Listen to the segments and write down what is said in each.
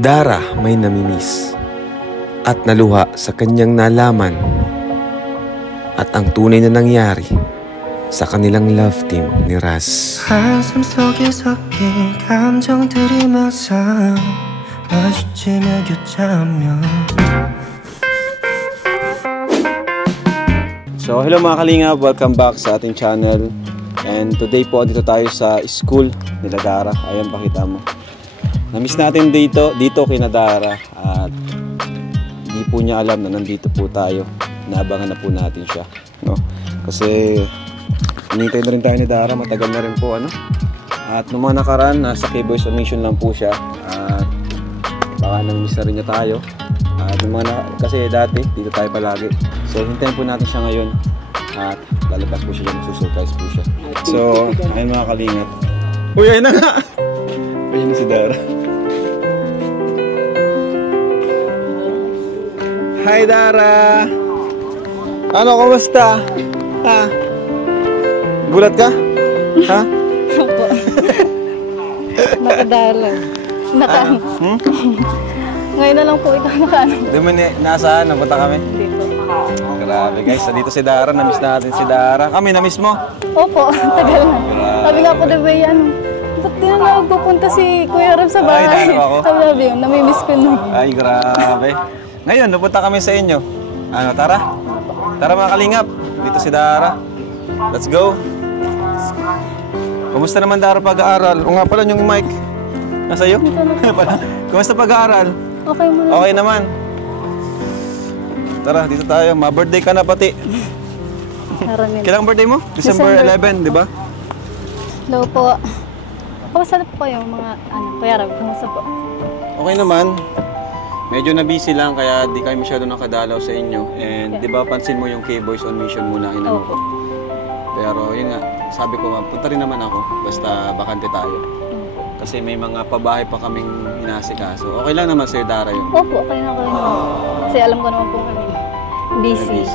Dara may namimiss at naluha sa kanyang nalaman at ang tunay na nangyari sa kanilang love team ni Raz. 한숨 속에 섞인 감정들이 막상 마주치며 교차하며. So hello mga kalingap, welcome back sa ating channel. And today po dito tayo sa school nila Dara. Ayan, pakita mo. Namiss natin dito kina Dara at hindi po niya alam na nandito po tayo. Naabangan na po natin siya, no? Kasi hinintay na rin tayo ni Dara, matagal na rin po, ano? At nung mga nakaraan, nasa K-Boys on mission lang po siya. At baka namiss na rin niya tayo. At kasi dati dito tayo palagi. So hintayin po natin siya ngayon. At lalabas po siya, masusurprise po siya. So ayun mga kalingap. Uy, ayun na nga! Ayun na si Dara. Hi Dara! Ano, kumusta? Ha? Gulat ka? Ha? Opo. Nakadala. Ngayon na lang po ikaw nakaano. Di mo nasaan? Napunta kami? Dito. Grabe guys, dito si Dara. Namiss natin si Dara. Kami, namiss mo? Opo, tagal na. Sabi nga po diba yan, ba't di na magpupunta si Kuya Rob sa bahay? Ay, ako. Sabi yun, namimiss ko na. Ay, grabe. Ngayon, napunta kami sa inyo. Ano, tara? Tara mga kalingap. Dito si Dara. Let's go. Kumusta naman Dara pag-aaral? O nga pala yung mic. Nasa iyo? Kumusta pag-aaral? Okay mo na. Okay naman. Tara, dito tayo. Ma-birthday ka na pati. Kailang birthday mo? December 11, di ba? Hello po. Kamusta na po kayo mga Kuya Rob? Kamusta po? Okay naman. Medyo na-busy lang kaya di kayo masyado nakadalaw sa inyo. And di ba pansin mo yung K-Boys on mission muna inano ko. Pero yun nga, sabi ko punta rin naman ako basta bakante tayo. Kasi may mga pabahay pa kaming hinasikaso. Okay lang naman sa'yo Dara yun? Opo, okay na naman. Kasi alam ko naman po kami busy.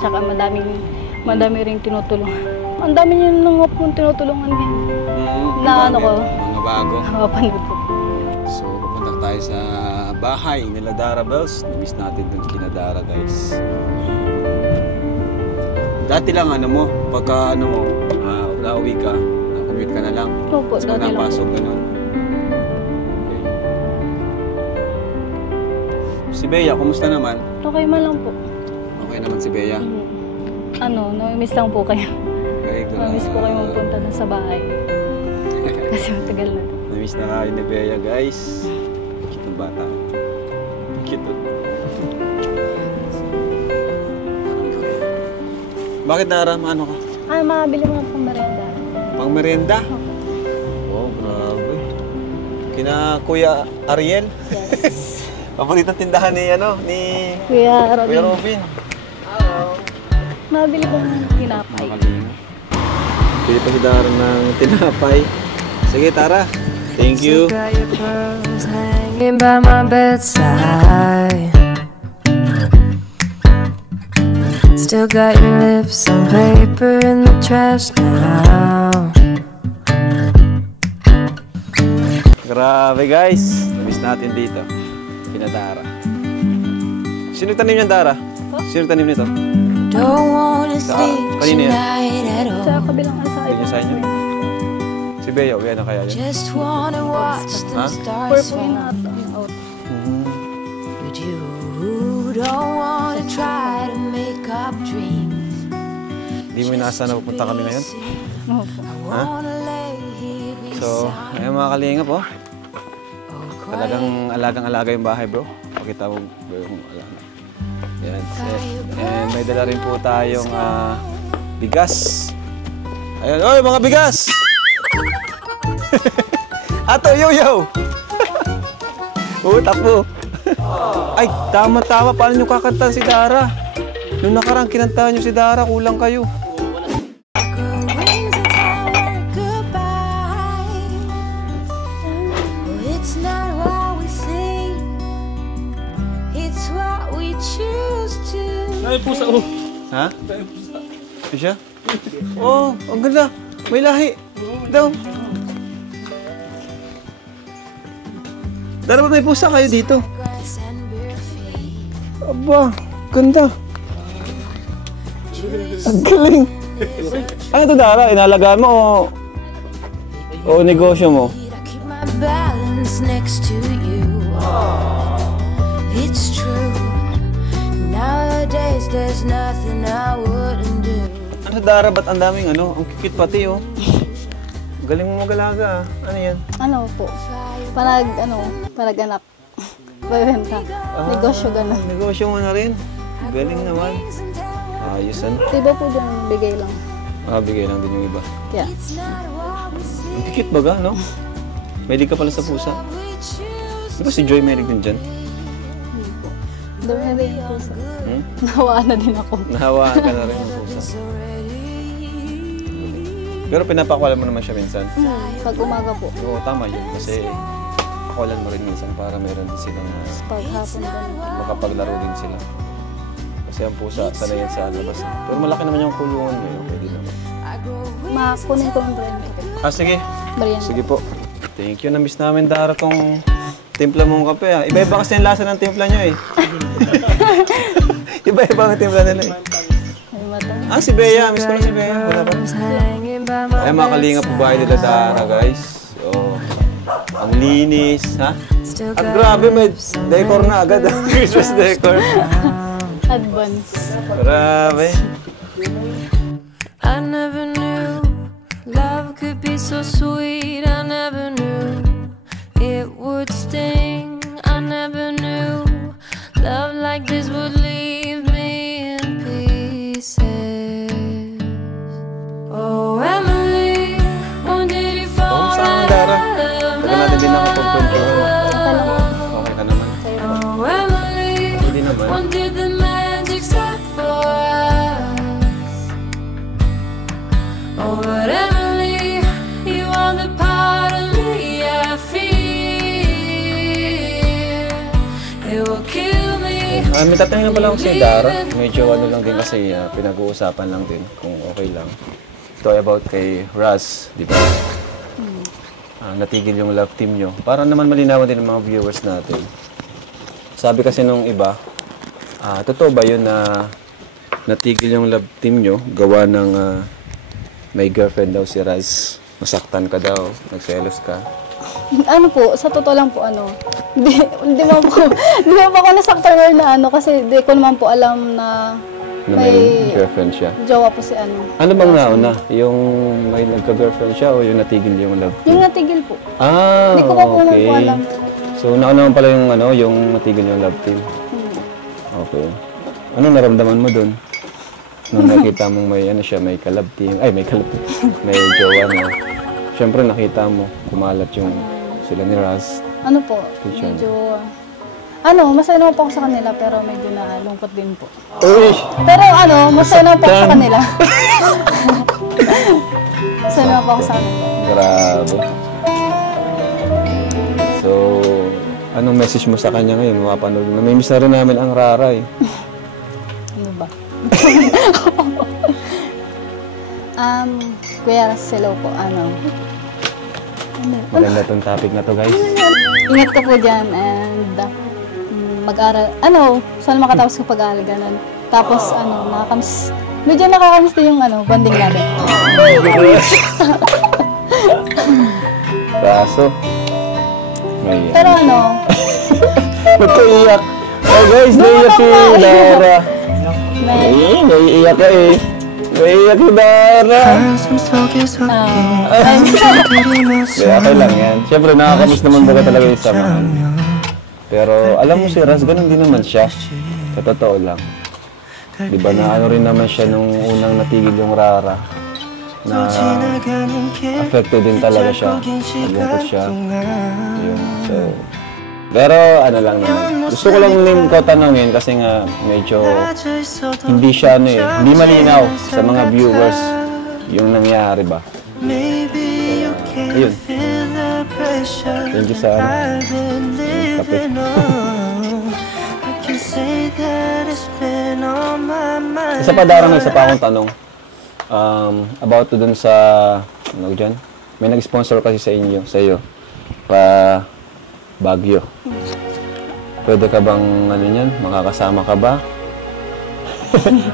Tsaka madami ring tinutulungan. Ang dami niyo nung pong tinutulungan din. Na ano ko? Mga bago. Nakapanood po. So, pupunta tayo sa bahay nila Dara Bells. Namiss natin dun kina Dara guys. Dati lang ano mo, pagka ano mo, nauwi ka, commute ka na lang. Opo, dati lang. napasok ganun. Okay. Si Bea, kumusta naman? Okay man lang po. Okay naman si Bea? Namimiss lang po kayo. Okay, Namimiss po kayo magpunta na sa bahay. Kasi matagal na. Namiss na kayo ni Bea guys. Cute ang bata. Cute. Bakit Dara? Ano ka? Makabili mo ng pang-merienda. Pang-merienda? Oh, grabe. Kina Kuya Ariel? Yes. Paboritong tindahan ni Kuya Robin. Kuya Robin. Mabili ba ng tinapay? Pili pa si Dara ng tinapay. Sige, Tara. Thank you. Hanging by my bedside. Still got your lips on paper in the trash now. Grabe guys. Namiss natin dito. Kina Dara. Sino tanim niyan Dara? Sino tanim nito? Don't wanna sleep Kanina yan? tonight at Sa all. kabilang asay. Yun yung sa inyo? Si Bea, okay na kaya yun? Just wanna watch the stars Purple fall. na ito. Out. But you don't wanna try to make up dreams. Hindi mo inaasahan na pupunta kami ngayon? Opo. Ha? So, ayun mga kalingap oh. Talagang alagang-alaga yung bahay bro. Pakita mo bro yung alaga. Yan. And may dala rin po tayong bigas. Ayun, oy mga bigas! Ato, yo-yo! Takbo. Ay, tama-tama. Paano nyo kakanta si Dara? Nung nakarang kinantahan nyo si Dara, kulang kayo. Ay, pusa oh. Ha? Ito siya? Oh, ang ganda. May lahi. Daw. Dara, may pusa kayo dito. Aba, ganda. Ang galing. Ano ito, Dara? Inalagaan mo o negosyo mo? I keep my balance next to you. It's true. Nowadays there's nothing I wouldn't do. Ano, Dara? Ba't ang daming ano? Ang kikit pati, oh. Galing mo mag-alaga, ah. Ano yan? Ano po? Panag-anak. Bebenta. Negosyo gano'n. Negosyo mo na rin. Galing naman. Ayos, ano? Iba po dyan, bigay lang. Bigay lang din yung iba. Kaya, Ang kikit baga, no? Mahilig ka pala sa pusa. Di ba si Joy mahilig din dyan? doon na din po sa... Hmm? Nawaan na din ako. Nahawaan ka na rin ng pusa. Pero pinapakawalan mo naman siya minsan. Pag umaga po. Oo, tama yun. Kasi pakawalan mo rin minsan para meron din silang Pag hapon ganun. makapaglaro din sila. Kasi ang pusa, sana yan sa labas. Pero malaki naman yung kulungan ngayon. Pwede naman. Makunin ko yung brand ko. Sige. Brian. Sige po. Thank you. Na-miss namin, Dara, tong timpla mong kape. Iba-iba kasi yung lasa ng timpla nyo, eh. Iba-iba ang timpla nila, eh. May mata. Si Bea. Miss ko na si Bea. Wala pa. Ay, mga kalingap po bahay nila, Dara, guys. Oh, ang linis, ha? At grabe, may decor na agad. Christmas decor. Advance. Grabe. I never knew love could be so sweet. I never knew it would sting. I never knew love like this would leave me in pieces. Oh, Emily, when did you fall Saan, out Dara? of Taga natin din ako pag-control. love? Okay ka naman. Oh, Emily, Hindi naman. when did the magic start for us? Oh, but Emily, you are the part of me I fear. It will kill me. May tatanungin pa lang ako si Dara. Medyo ano lang din kasi pinag-uusapan lang din kung okay lang. Ito ay about kay Raz, di ba? Natigil yung love team nyo. Para naman malinawan din ng mga viewers natin. Sabi kasi nung iba, totoo ba yun na natigil yung love team nyo? Gawa ng may girlfriend daw si Raz. Masaktan ka daw, nagselos ka. Ano po, sa totoo lang po, hindi mo po ako nasaktan or na kasi di ko naman po alam na Na may girlfriend siya. jowa po si ano. Ano bang nauna? Yung may nagka-girlfriend siya o yung natigil yung love team? Yung natigil po. Hindi ko pa po naman po alam. So, nauna pala yung yung natigil yung love team. Okay. Anong naramdaman mo dun? Nung nakita mong may may kalab team, may jowa na. Siyempre nakita mo, kumalat yung sila ni Raz. Ano po, medyo... masaya naman po ako sa kanila pero medyo nalungkot din po. Uy! Pero masaya naman po ako sa kanila. Masaya naman po ako sa kanila. Grabe. So, anong message mo sa kanya ngayon? Mapanood na. Namimiss na rin namin ang Rara, eh. Ano ba? Kuya, hello po. Maganda tong topic na to, guys. Ingat ka po dyan and mag-aral. Sana makatapos ko pag-aral, ganun. Tapos, medyo nakakamiss din yung bonding natin. Kaso, may Pero ba't ko iyak? Oh guys, naiyak si Dara. Naiiyak ka eh. Naiiyak si Dara. Okay lang yan. Siyempre, nakakamiss naman baga talaga yung samahan. Pero alam mo si Raz, ganun din naman siya. Sa totoo lang. Diba na rin naman siya nung unang natigil yung Rara. Na affected din talaga siya. Nalungkot siya. Yun. So, pero lang naman. Gusto ko lang din ko tanongin kasi nga medyo hindi siya hindi malinaw sa mga viewers yung nangyari ba. Ayun. Thank you sa kape. Isa pa Dara, isa pa akong tanong. About to dun sa, dyan? May nag-sponsor kasi sa iyo. Baguio. Pwede ka bang, ano yan, makakasama ka ba?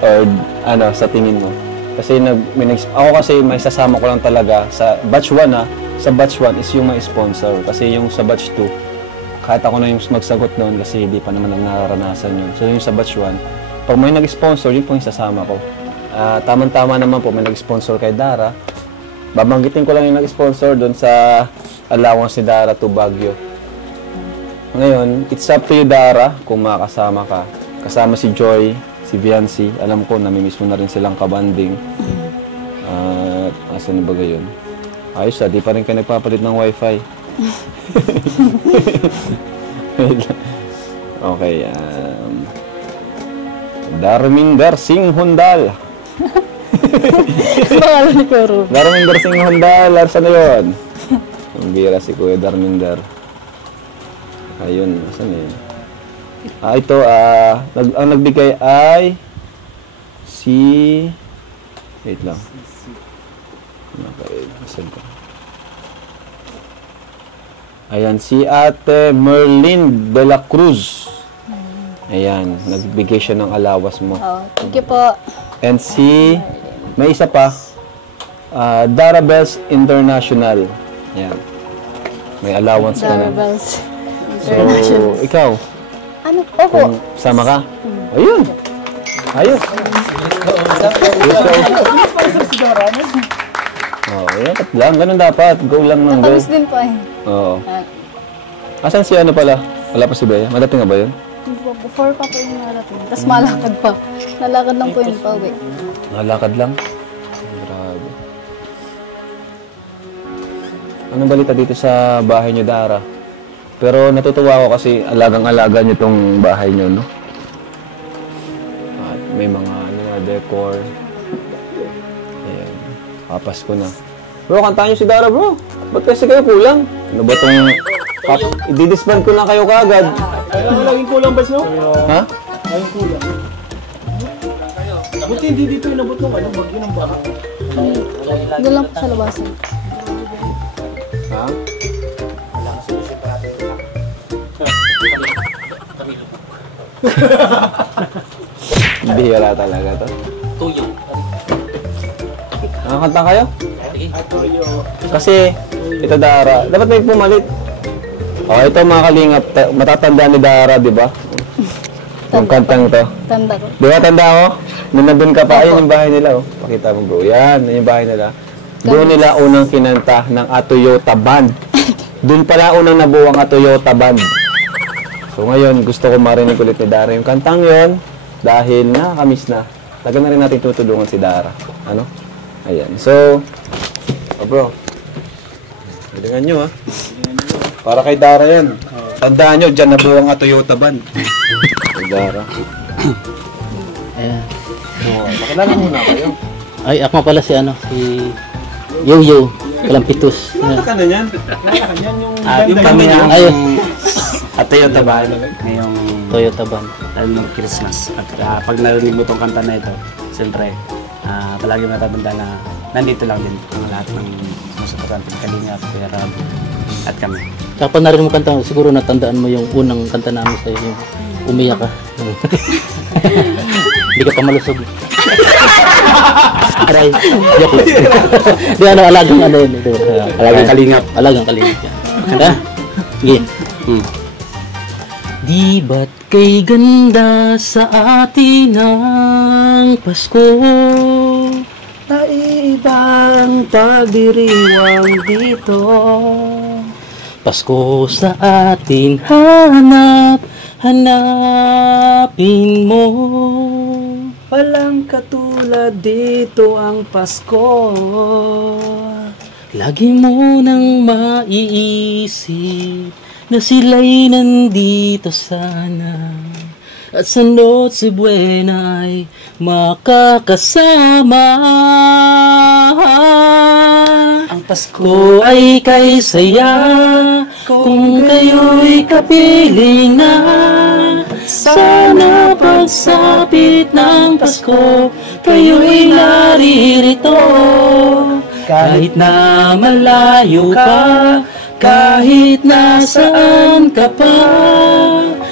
Or, ano, sa tingin mo? Kasi ako kasi may sasama ko lang talaga sa batch 1 sa batch 1 is yung may sponsor. Kasi yung sa batch 2, kahit ako na yung magsagot doon kasi hindi pa naman nararanasan yun. So yung sa batch 1, pag may nag-sponsor, yun po yung sasama ko. Tama-tama naman po, may nag-sponsor kay Dara. Babanggitin ko lang yung nag-sponsor doon sa allowance ni Dara to Baguio. Ngayon, it's up to you, Dara, kung makakasama ka. Kasama si Joy, si Viancy. Alam ko, namimiss mo na rin silang kabanding. Asan ba gayon? Ayos di pa rin kayo nagpapalit ng wifi. Okay, Darminder Singh Hundal. Pangalan ni Kuya Ruben. Darminder Singh Hundal, saan na yun? Ang bira si Kuya Darminder. Ayun, saan yun? Ito, ang nagbigay ay si... Wait lang. Okay, saan ka? Ayan, si Ate Merlin de la Cruz. Ayan, nagbigay siya ng alawas mo. Oh, thank you po. And may isa pa, Darabels International. Ayan. May allowance ka na. Darabels So, International. ikaw? Ano? Opo. Kung sama ka? Ayun. Ayos. Ayan, lang. Ganun dapat. Go lang ng go. Natamis din po eh. Oo. Asan si ano pala? Wala pa si Bea? Madating nga ba yun? Before pa po yung narating. Tapos malakad pa. Nalakad lang po yung pauwi. Nalakad lang? Grabe. Anong balita dito sa bahay niyo, Dara? Pero natutuwa ako kasi alagang-alaga niyo tong bahay niyo, no? At may mga decor. Ayan. Papasko na. Bro, kantahan niyo si Dara, bro. Ba't kasi kayo kulang? Ano ba itong... I-disband ko lang kayo kaagad. Kailan mo laging kulang, Bas, no? Ha? Laging kulang. Buti hindi dito inabot ng bagyo ng bahay. Doon lang po sa labasan. Ha? Bihira talaga to. Tuyo. Nakakanta kayo? Kasi, ito Dara, dapat may pumalit. Ito mga kalingap, matatandaan ni Dara, di ba? Yung kantang ito. Tanda ko. Di ba tanda ko? Nung nandun ka pa, ayun yung bahay nila, oh. Pakita mo bro, yan, yung bahay nila. Doon nila unang kinanta ng Atoyota Band. Doon pala unang nabuwang Atoyota Band. So ngayon, gusto ko marinig ulit ni Dara yung kantang yon dahil nakakamiss na. Tagal na rin natin tutulungan si Dara. Ano? Ayan. So, bro, galingan nyo, ha? Para kay Dara yan. Tandaan nyo, dyan nabuwang Atoyota Band. Kay Dara. Ayan. Pakilala muna kayo. Ay, ako pala si Yo-Yo, Kalampitos. Kilala ka na yan? Yung kami yung... Ay, At Toyota Ban, ngayong Toyota Ban. ng Christmas. At pag narinig mo itong kanta na ito, siyempre, palagi matatanda na nandito lang din ang lahat ng masusukan, Kalinga, Kuya Rab, at kami. Kapag narinig mo kanta, siguro natandaan mo yung unang kanta namin sa'yo, yung umiyak ka. Hindi ka pa malusog. Aray, joke lang. Di alagang yun. Alagang kalingap. Alagang kalingap yan. Ha? Sige. Di ba't kay ganda sa atin ang Pasko? Naibang pagdiriwang dito. Pasko sa atin hanapin mo. Walang katulad dito ang Pasko. Lagi mo nang maiisip na sila'y nandito sana at sa Noche Buena ay makakasama. Ang Pasko Ko ay kay saya kung kayo'y kapiling na. Sana pagsapit ng Pasko kayo'y naririto. Kahit na malayo ka, kahit nasaan ka pa.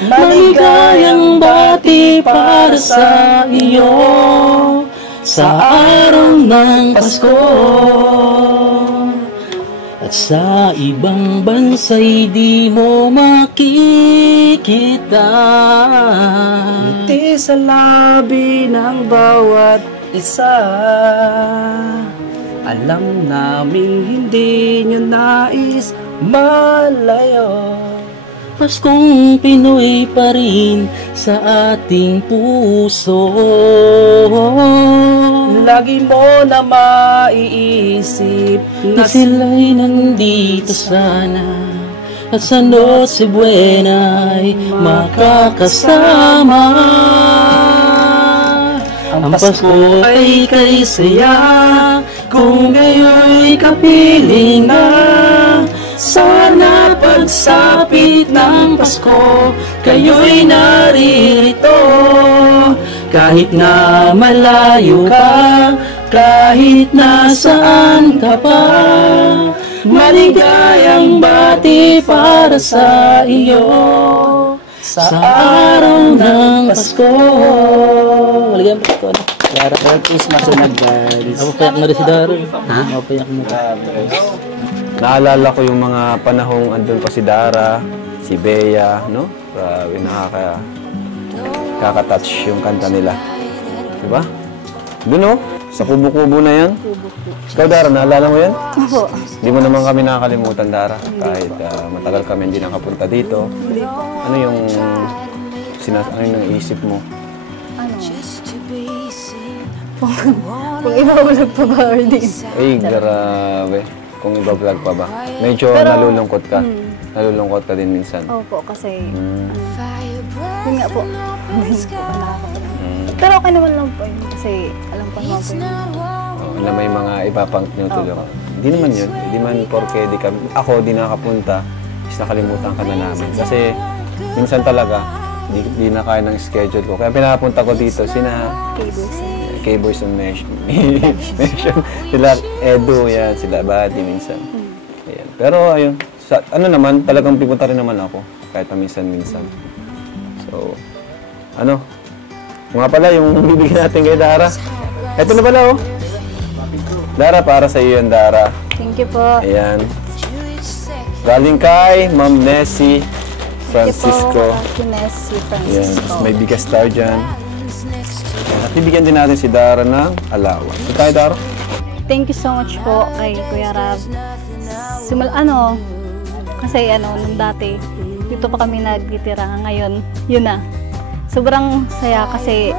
Maligayang bati para sa iyo sa araw ng Pasko. At sa ibang bansa'y di mo makikita. Ngiti sa labi ng bawat isa. Alam namin hindi nyo nais malayo. Paskong Pinoy pa rin sa ating puso. Lagi mo na maiisip Na sila'y nandito sana at sa Noche Buena'y makakasama. Ang Pasko ay kay saya kung gayo'y kapiling na. Sana pagsapit ng Pasko, kayo'y naririto. Kahit na malayo ka, kahit nasaan ka pa, maligayang bati para sa iyo sa araw ng Pasko. Maligayang Pasko. Merry Christmas in advance. Mapapayak na rin si Daro. Mapapayak mo. Naalala ko yung mga panahong andun pa si Dara, si Bea, no? Grabe, nakaka-touch yung kanta nila. Diba? Doon, no? Sa kubo-kubo na yan. Ikaw, Dara, naalala mo yan? Opo. Hindi mo naman kami nakakalimutan, Dara. Kahit matagal kami hindi nakapunta dito. Ano yung isip mo? Kung iba-vlog pa ba or di? Ay, grabe. Kung iba-vlog pa ba? Medyo Pero, nalulungkot ka. Nalulungkot ka din minsan. Opo, kasi yun nga po. Hindi po pa nakakapagod. Pero okay naman lang po yun. Kasi alam ko naman po yun. Na may mga iba pang tinutulong. Hindi naman yun. Hindi man porke ako di nakakapunta, is nakalimutan ka na namin. Kasi minsan talaga, di na kaya ng schedule ko. Kaya pinapunta ko dito, K-Boys and Nation. Sila Edu, yan, sila Buddy minsan. Ayan. Pero ayun, ano naman, talagang pipunta rin naman ako. Kahit paminsan-minsan. So, ano? Mga pala, yung bibigyan natin kay Dara. Ito na pala, oh. Dara, para sa iyo yan, Dara. Thank you po. Ayan. Galing kay Ma'am Nessie Francisco. Ayan. May bigas star dyan. At ibigyan din natin si Dara ng allowance. So, tayo, Dara? Thank you so much po kay Kuya Rab. Kasi nung dati, dito pa kami nagtitira. Ngayon, yun na. Sobrang saya kasi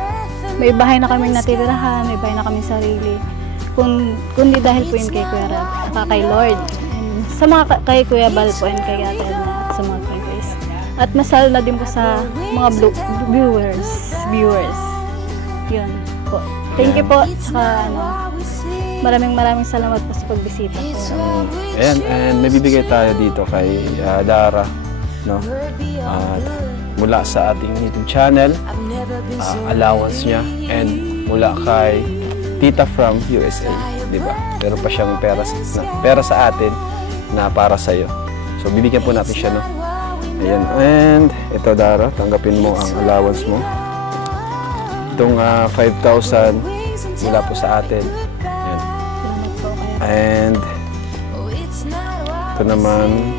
may bahay na kami natitirahan, may bahay na kami sarili. Kundi dahil po yun kay Kuya Rab, kay Lord. And sa mga kay Kuya Bal po and kay Ate Edna at sa mga guys. At masal na din po sa mga viewers. Yun po. Thank you po. Saka maraming salamat po sa pagbisita po. Ayan, and may bibigay tayo dito kay Dara, no? At mula sa ating YouTube channel, allowance niya, and mula kay Tita from USA, di ba? Meron pa siyang pera sa atin na para sa iyo. So bibigyan po natin siya, no? Ayan, and ito, Dara, tanggapin mo ang allowance mo. Itong 5,000 mula po sa atin. Ayan. And ito naman,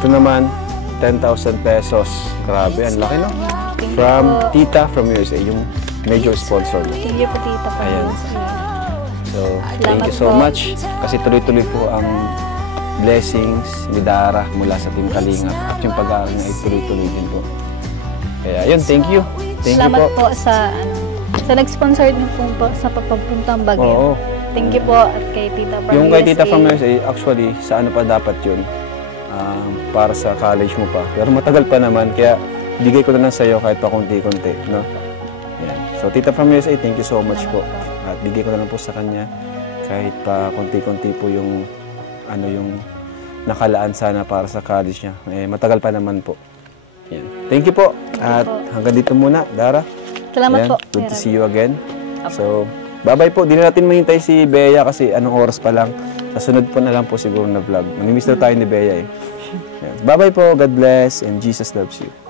ito naman 10,000 pesos. Grabe, ang laki, no? From Tita from USA, yung major sponsor. Thank you po, Tita. Ayan. So, thank you so much. Kasi tuloy-tuloy po ang blessings ni Dara mula sa Team Kalingap. At yung pag-aaral niya ay tuloy-tuloy din po. Kaya, yun, thank you. Thank Salamat you po. po sa nag-sponsor din po sa pagpupuntang Baguio. Oo. Thank you po at kay Tita from Yung USA. kay Tita from USA, actually, sa ano pa dapat yun? Para sa college mo pa. Pero matagal pa naman, kaya bigay ko na lang sa'yo kahit pa konti-konti, no? Yan. So, Tita from USA, thank you so much po. At bigay ko na lang po sa kanya kahit pa konti-konti po yung yung nakalaan sana para sa college niya. Matagal pa naman po. Yan. Thank you po. At hanggang dito muna, Dara. Salamat Yan. po. Good to see you again. So, bye-bye po. Di na natin mahintay si Bea kasi anong oras pa lang. Sa sunod po na lang po siguro na vlog. Manimiss na tayo ni Bea eh. Yan. Bye-bye po. God bless and Jesus loves you.